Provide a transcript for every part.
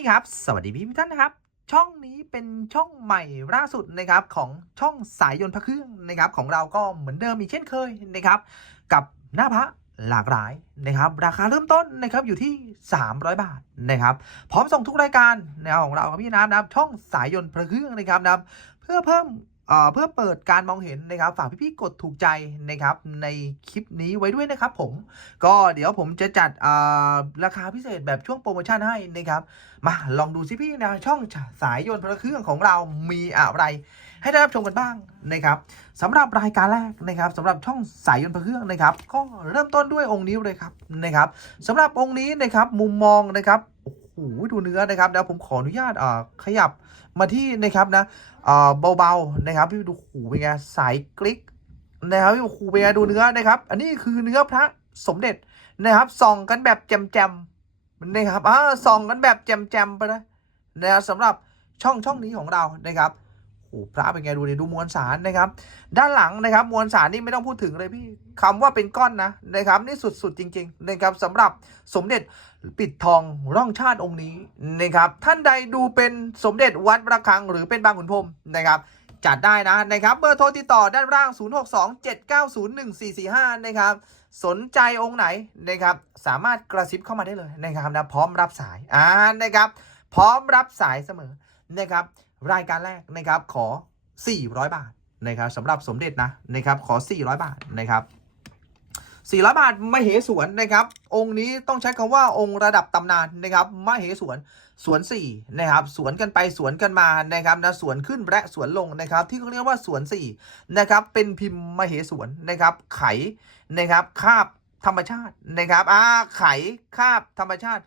ี่ครับ สวัสดีพี่ท่านนะครับ ช่องนี้เป็นช่องใหม่ล่าสุดนะครับของช่องสายยนต์พระเครื่องนะครับของเราก็เหมือนเดิมอีกเช่นเคยนะครับ กับหน้าพระหลากหลายนะครับราคาเริ่มต้นนะครับอยู่ที่ 300 บาทนะครับพร้อมส่งทุกรายการแนวของเราครับพี่น้ำนะครับช่องสายยนต์พระเครื่องนะครับนะเพื่อเพิ่ม เพื่อเปิดการมองเห็นนะครับฝากพี่ๆกดถูกใจนะครับในคลิปนี้ไว้ด้วยนะครับผมก็เดี๋ยวผมจะจัดราคาพิเศษแบบช่วงโปรโมชั่นให้นะครับมาลองดูสิพี่นะช่องสายยนต์พระเครื่องของเรามีอะไร ให้ได้รับชมกันบ้างนะครับสำหรับรายการแรกนะครับสำหรับช่องสายยนต์พระเครื่องนะครับ ก็เริ่มต้นด้วยองค์นี้เลยครับนะครับสำหรับองค์นี้นะครับมุมมองนะครับโอ้โห ดูเนื้อนะครับเดี๋ยวผมขออนุญาตอ่าขยับมาที่นะครับนะอ่าเบาๆนะครับพี่ดูหูเป็นไงสายกลิกนะครับพี่หูเป็นไงดูเนื้อนะครับ อันนี้คือเนื้อพระสมเด็จนะครับส่องกันแบบแจมๆนะครับอ่าส่องกันแบบแจมๆไปนะนะสำหรับช่องช่องนี้ของเรานะครับ โอ้พระเป็นไงดูดิดูมวลสารนะครับ ด้านหลังนะครับ มวลสารนี่ไม่ต้องพูดถึงเลยพี่คำว่าเป็นก้อนนะนะครับ นี่สุดๆจริงๆนะครับสำหรับสมเด็จปิดทองร่องชาติองค์นี้นะครับ ท่านใดดูเป็นสมเด็จวัดระฆัง หรือเป็นบางขุนพรมนะครับจัดได้นะนะครับเบอร์โทรติดต่อด้านล่าง 0627901445 นะครับ สนใจองค์ไหนนะครับ สามารถกระซิบเข้ามาได้เลยนะครับนะพร้อมรับสายอ่านะครับ พร้อมรับสายเสมอนะครับ รายการแรกนะครับขอ 400 บาทนะครับสำหรับสมเด็จนะนะครับขอ 400 บาทนะครับ400 บาทมเหสวนนะครับ องค์นี้ต้องใช้คำว่าองค์ระดับตำนานนะครับมเหสวนสวน4นะครับสวนกันไปสวนกันมานะครับนะสวนขึ้นและสวนลงนะครับ ที่เขาเรียกว่าสวน4นะครับเป็นพิมพ์มเหสวนนะครับ ไขนะครับคาบธรรมชาตินะครับอ่าไขคาบธรรมชาติ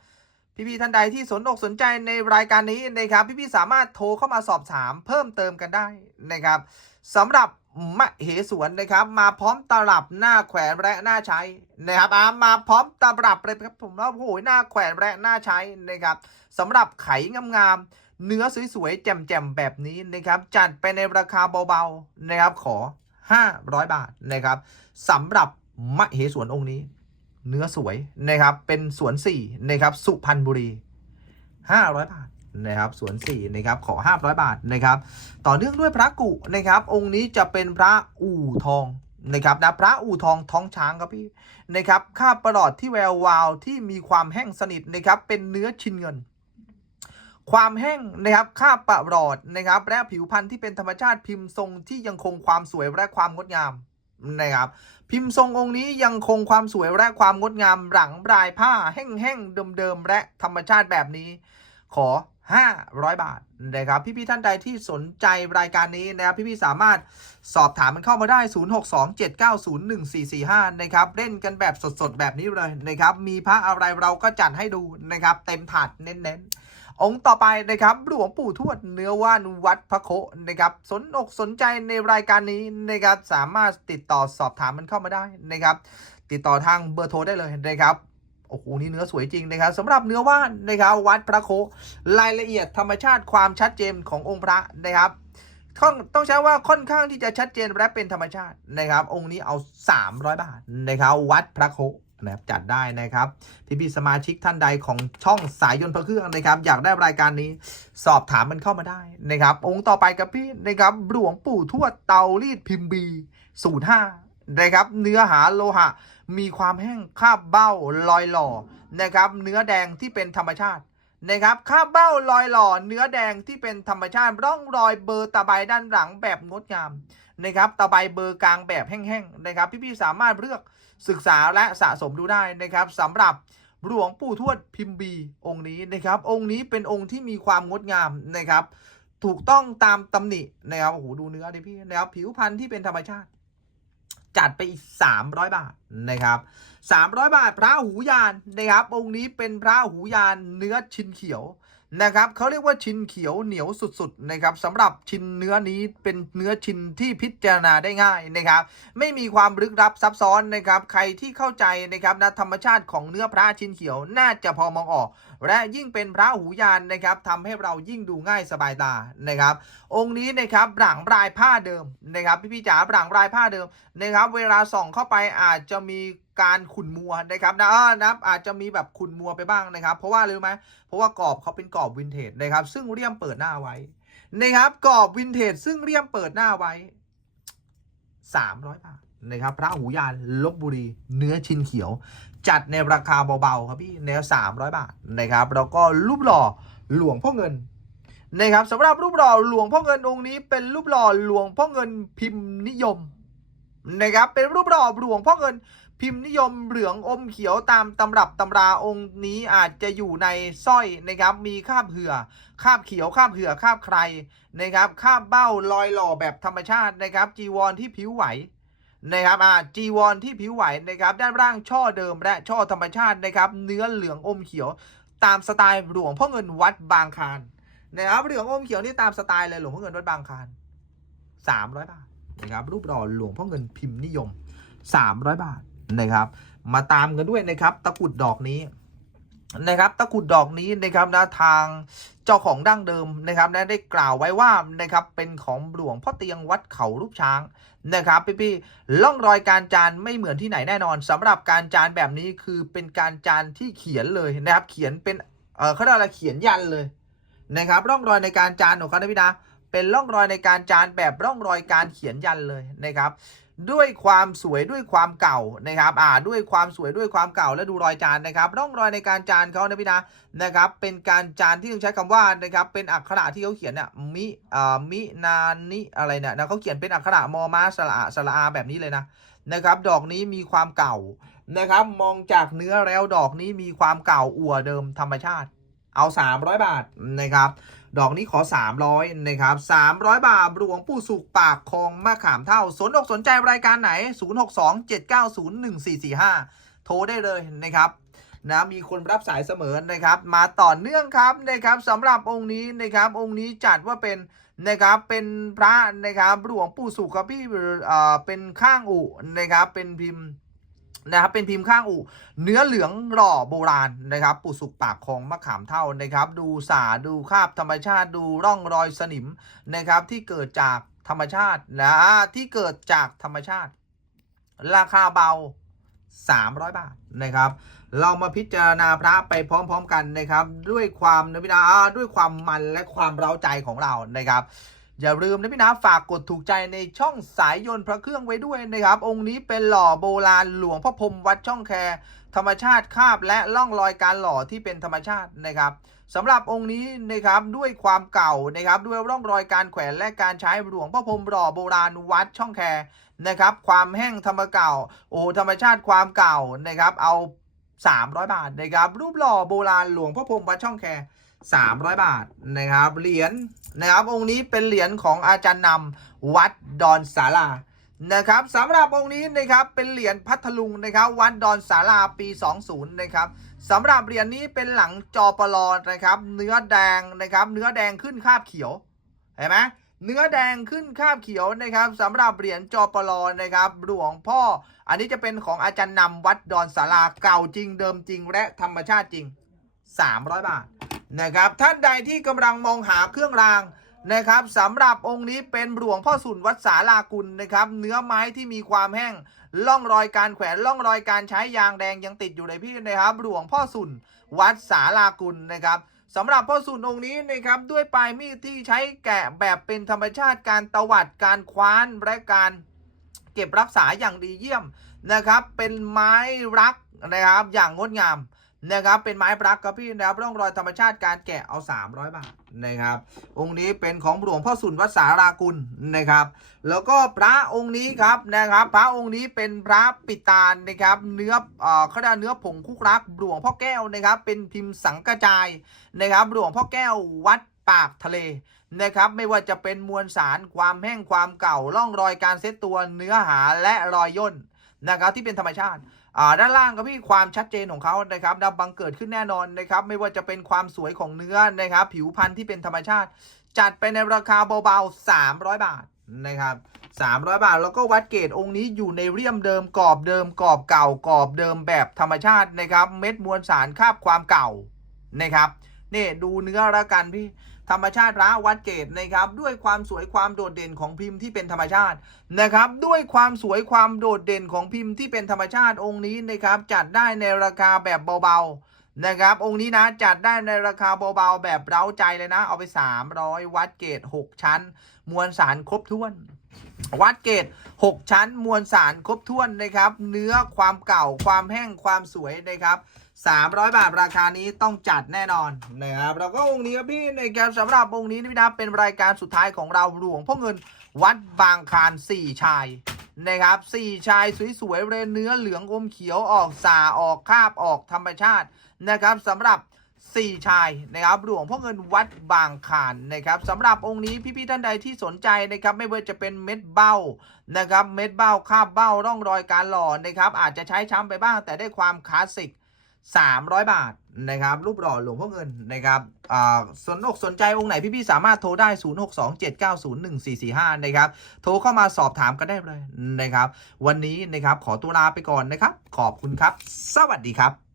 พี่ๆท่านใดที่สนอกสนใจในรายการนี้นะครับพี่ๆสามารถโทรเข้ามาสอบถามเพิ่มเติมกันได้นะครับสำหรับมะเหสวนนะครับ มาพร้อมตลับหน้าแขวนและหน้าใช้นะครับอามาพร้อมตลับเลยครับผมว่าโอ้โหหน้าแขวนและหน้าใช้นะครับสำหรับไขงามๆเนื้อสวยๆแจ่มๆแบบนี้นะครับ จัดไปในราคาเบาๆนะครับขอ 500 บาทนะครับสำหรับมะเหสวนองค์นี้ เนื้อสวยนะครับ เป็นสวน4นะครับสุพรรณบุรี500บาทนะครับสวน4นะครับขอ500บาทนะครับ ต่อเนื่องด้วยพระกุนะครับ องค์นี้จะเป็นพระอู่ทองนะครับนะพระอู่ทองท้องช้างครับพี่นะครับคาประหลอดที่แวววาวที่มีความแห้งสนิทนะครับ เป็นเนื้อชินเงิน ความแห้งนะครับคาประหลอดนะครับและผิวพรรณที่เป็นธรรมชาติพิมพ์ทรงที่ยังคงความสวยและความงดงาม นะครับ พิมพ์ทรงองค์นี้ยังคงความสวยและความงดงามหลังปลายผ้าแห้งๆเดิมๆและธรรมชาติแบบนี้ ขอ 500 บาทนะครับ พี่ๆท่านใดที่สนใจรายการนี้นะครับพี่ๆสามารถสอบถามมันเข้ามาได้ 0627901445 นะครับ เล่นกันแบบสดๆ แบบนี้เลยนะครับ มีพระอะไรเราก็จัดให้ดูนะครับ เต็มถาดเน้นๆ องค์ต่อไปนะครับหลวงปู่ทวดเนื้อว่านวัดพระโคนะครับสนอกสนใจในรายการนี้นะครับสามารถติดต่อสอบถามมันเข้ามาได้นะครับติดต่อทางเบอร์โทรได้เลยนะครับโอ้โหนี่เนื้อสวยจริงนะครับสำหรับเนื้อว่านนะครับวัดพระโครายละเอียดธรรมชาติความชัดเจนขององค์พระนะครับต้องต้องใช้ว่าค่อนข้างที่จะชัดเจนและเป็นธรรมชาตินะครับ องค์นี้เอา 300 บาทนะครับวัดพระโค นะครับจัดได้นะครับพี่พี่ๆสมาชิกท่านใดของช่องสายยนต์พระเครื่องนะครับ อยากได้รายการนี้สอบถามมันเข้ามาได้นะครับ องค์ต่อไปกับพี่นะครับหลวงปู่ทวดเตารีดพิมพ์บีสูตรห้านะครับ เนื้อหาโลหะ มีความแห้งคาบเบ้าลอยหล่อนะครับ เนื้อแดงที่เป็นธรรมชาติ นะครับคาบเบ้าลอยหล่อเนื้อแดงที่เป็นธรรมชาติร่องรอยเบอร์ตะไบด้านหลังแบบงดงามนะครับตะไบเบอร์กลางแบบแห้งๆนะครับ พี่ๆสามารถเลือกศึกษาและสะสมดูได้นะครับสำหรับหลวงปู่ทวดพิมพ์บีองค์นี้นะครับ องค์นี้เป็นองค์ที่มีความงดงามนะครับ ถูกต้องตามตำหนินะครับโอ้โหดูเนื้อดิพี่นะครับผิวพรรณที่เป็นธรรมชาติ จัดไปอีก 300 บาทนะครับ 300 บาทพระหูยานนะครับองค์นี้เป็นพระหูยานเนื้อชินเขียวนะครับเขาเรียกว่าชินเขียวเหนียวสุดๆนะครับสำหรับชินเนื้อนี้เป็นเนื้อชินที่พิจารณาได้ง่ายนะครับ ไม่มีความลึกลับซับซ้อนนะครับ ใครที่เข้าใจนะครับนะธรรมชาติของเนื้อพระชินเขียวน่าจะพอมองออก และยิ่งเป็นพระหูยานนะครับทำให้เรายิ่งดูง่ายสบายตานะครับ องค์นี้นะครับหลังรายผ้าเดิมนะครับ พี่ๆจ๋าหลังรายผ้าเดิมนะครับ เวลาส่องเข้าไปอาจจะมีการขุ่นมัวนะครับนะนะครับอาจจะมีแบบขุ่นมัวไปบ้างนะครับ เพราะว่ารรู้ไหมเพราะว่ากรอบเขาเป็นกรอบวินเทจนะครับ ซึ่งเรียมเปิดหน้าไว้นะครับกรอบวินเทจซึ่งเรียมเปิดหน้าไว้ 300 บาทนะครับพระหูยานลบบุรีเนื้อชินเขียว จัดในราคาเบาๆครับพี่แนว300 บาทนะครับแล้วก็รูปหล่อหลวงพ่อเงินนะครับสำหรับรูปหล่อหลวงพ่อเงินองค์นี้ เป็นรูปหล่อหลวงพ่อเงินพิมพ์นิยมนะครับเป็นรูปหล่อหลวงพ่อเงิน พิมพ์นิยมเหลืองอมเขียวตามตำรับตำราองค์นี้อาจจะอยู่ในสร้อยนะครับมีคาบเหือคาบเขียวคาบเหือคาบใครนะครับคาบเบ้าลอยหล่อแบบธรรมชาตินะครับจีวรที่ผิวไหวนะครับอ่าจีวรที่ผิวไหวนะครับด้านล่างช่อเดิมและช่อธรรมชาตินะครับเนื้อเหลืองอมเขียวตามสไตล์หลวงพ่อเงินวัดบางคารนะครับเหลืองอมเขียวนี่ตามสไตล์เลยหลวงพ่อเงินวัดบางคารสามร้อยบาทนะครับรูปหล่อหลวงพ่อเงินพิมพ์นิยมสามร้อยบาท นะครับ มาตามกันด้วยนะครับตะกุดดอกนี้นะครับตะกุดดอกนี้นะครับนะทางเจ้าของดั้งเดิมนะครับนะได้กล่าวไว้ว่านะครับเป็นของหลวงพ่อเตียงวัดเขารูปช้างนะครับพี่ๆล่องรอยการจานไม่เหมือนที่ไหนแน่นอนสำหรับการจานแบบนี้คือเป็นการจานที่เขียนเลยนะครับเขียนเป็นเออเขาเรียกอะไรเขียนยันเลยนะครับร่องรอยในการจานของเขานะพี่นะเป็นร่องรอยในการจานแบบร่องรอยการเขียนยันเลยนะครับ ด้วยความสวยด้วยความเก่านะครับอ่าด้วยความสวยด้วยความเก่าและดูรอยจานนะครับร่องรอยในการจานเขานะพี่นะนะครับเป็นการจานที่ต้องใช้คำว่านะครับเป็นอักขระที่เขาเขียนเนี่ยมิอ่ามินานิอะไรเนี่ยนะเขาเขียนเป็นอักขระมอมาสระสระอาแบบนี้เลยนะนะครับดอกนี้มีความเก่านะครับมองจากเนื้อแล้วดอกนี้มีความเก่าอัวเดิมธรรมชาติเอา 300 บาทนะครับ ดอกนี้ขอ 300นะครับ300 บาทหลวงปู่สุกปากคลองมะขามเท่า สนอกสนใจรายการไหน 0627901445 โทรได้เลยนะครับนะมีคนรับสายเสมอนะครับ มาต่อเนื่องครับนะครับสำหรับองค์นี้นะครับ องค์นี้จัดว่าเป็นนะครับเป็นพระนะครับหลวงปู่สุขครับพี่เอ่อเป็นข้างอุนะครับเป็นพิมพ์ นะครับเป็นพิมพ์ข้างอุเนื้อเหลืองหล่อโบราณนะครับปูสุกปากคลองมะขามเท่านะครับ ดูสาดูคราบธรรมชาติดูร่องรอยสนิมนะครับ ที่เกิดจากธรรมชาตินะที่เกิดจากธรรมชาติ ราคาเบา 300 บาทนะครับ เรามาพิจารณาพระไปพร้อม ๆ กันนะครับ ด้วยความนะพี่นะอ่าด้วยความมันและความเร้าใจของเรานะครับ อย่าลืมนะพี่นะฝากกดถูกใจในช่องสายยนต์พระเครื่องไว้ด้วยนะครับ องค์นี้เป็นหล่อโบราณหลวงพ่อพรมวัดช่องแค ธรรมชาติคาบและล่องรอยการหล่อที่เป็นธรรมชาตินะครับสำหรับองค์นี้นะครับด้วยความเก่านะครับด้วยร่องรอยการแขวนและการใช้หลวงพ่อพรมหล่อโบราณวัดช่องแคนะครับความแห้งธรรมเก่าโอ้ธรรมชาติความเก่านะครับเอา 300 บาทนะครับรูปหล่อโบราณหลวงพ่อพรมวัดช่องแค 300 บาทนะครับ เหรียญนะครับองค์นี้เป็นเหรียญของอาจารย์นำวัดดอนสารานะครับสำหรับองค์นี้นะครับเป็นเหรียญพัทลุงนะครับ วัดดอนสาราปี 20 นะครับสำหรับเหรียญนี้เป็นหลังจอปลอนะครับ เนื้อแดงนะครับ เนื้อแดงขึ้นคาบเขียวเห็นไหมเนื้อแดงขึ้นคาบเขียวนะครับสำหรับเหรียญจอปลอนะครับหลวงพ่อ อันนี้จะเป็นของอาจารย์นำวัดดอนสาราเก่าจริงเดิมจริงและธรรมชาติจริง 300 บาท นะครับท่านใดที่กำลังมองหาเครื่องรางนะครับสำหรับองค์นี้เป็นหลวงพ่อสุนวัดสาลากุลนะครับ เนื้อไม้ที่มีความแห้งล่องรอยการแขวนล่องรอยการใช้ยางแดงยังติดอยู่เลยพี่นะครับ หลวงพ่อสุนวัดสาลากุลนะครับสำหรับพ่อสุนองค์นี้นะครับด้วยปลายมีดที่ใช้แกะแบบเป็นธรรมชาติการตวัดการคว้านและการเก็บรักษาอย่างดีเยี่ยมนะครับ เป็นไม้รักนะครับอย่างงดงาม นะครับเป็นไม้ปรักครับพี่นะครับร่องรอยธรรมชาติการแกะเอา 300 บาทนะครับ องค์นี้เป็นของหลวงพ่อสุนวัดสารากุลนะครับ แล้วก็พระองค์นี้ครับนะครับ พระองค์นี้เป็นพระปิตานนะครับ เนื้อเอ่อเขาเรียกเนื้อผงคุกรักหลวงพ่อแก้วนะครับ เป็นพิมพ์สังกระจายนะครับหลวงพ่อแก้ววัดปากทะเลนะครับไม่ว่าจะเป็นมวลสารความแห้งความเก่าร่องรอยการเซตตัวเนื้อหาและรอยย่นนะครับที่เป็นธรรมชาติ ด้านล่างครับพี่ความชัดเจนของเขานะครับดำบังเกิดขึ้นแน่นอนนะครับไม่ว่าจะเป็นความสวยของเนื้อนะครับผิวพรรณที่เป็นธรรมชาติ จัดไปในราคาเบาๆ 300 บาทนะครับ300 บาท แล้วก็วัดเกรดองค์นี้อยู่ในเรียมเดิมกรอบเดิมกรอบเก่ากรอบเดิมแบบธรรมชาตินะครับ เม็ดมวลสารคาบความเก่านะครับนี่ดูเนื้อละกันพี่ ธรรมชาติพระวัดเกตนะครับ ด้วยความสวยความโดดเด่นของพิมพ์ที่เป็นธรรมชาตินะครับ ด้วยความสวยความโดดเด่นของพิมพ์ที่เป็นธรรมชาติองค์นี้นะครับ จัดได้ในราคาแบบเบาๆนะครับ องค์นี้นะจัดได้ในราคาเบาๆแบบเร้าใจเลยนะ เอาไป 300 วัดเกต 6 ชั้น มวลสารครบถ้วนวัดเกต6 ชั้น มวลสารครบถ้วนนะครับ เนื้อความเก่าความแห้งความสวยนะครับ 300 บาทราคานี้ต้องจัดแน่นอนนะครับแล้วก็องค์นี้ครับพี่นะครับสำหรับองค์นี้นะพี่นะเป็นรายการสุดท้ายของเราหลวงพ่อเงินวัดบางคารสี่ชายนะครับสี่ชายสวยๆเรนเนื้อเหลืองอมเขียวออกสาออกคาบออกธรรมชาตินะครับสำหรับสี่ชายนะครับหลวงพ่อเงินวัดบางขานนะครับสำหรับองค์นี้พี่ๆท่านใดที่สนใจนะครับไม่ว่าจะเป็นเม็ดเบ้านะครับเม็ดเบ้าคาบเบ้าร่องรอยการหล่อนะครับอาจจะใช้ช้ำไปบ้างแต่ได้ความคลาสสิก 300 บาทนะครับรูปหล่อหลวงพ่อเงินนะครับอ่าสนอกสนใจองค์ไหนพี่ๆสามารถโทรได้ 0627901445 นะครับ โทรเข้ามาสอบถามกันได้เลยนะครับ วันนี้นะครับขอตัวลาไปก่อนนะครับ ขอบคุณครับ สวัสดีครับ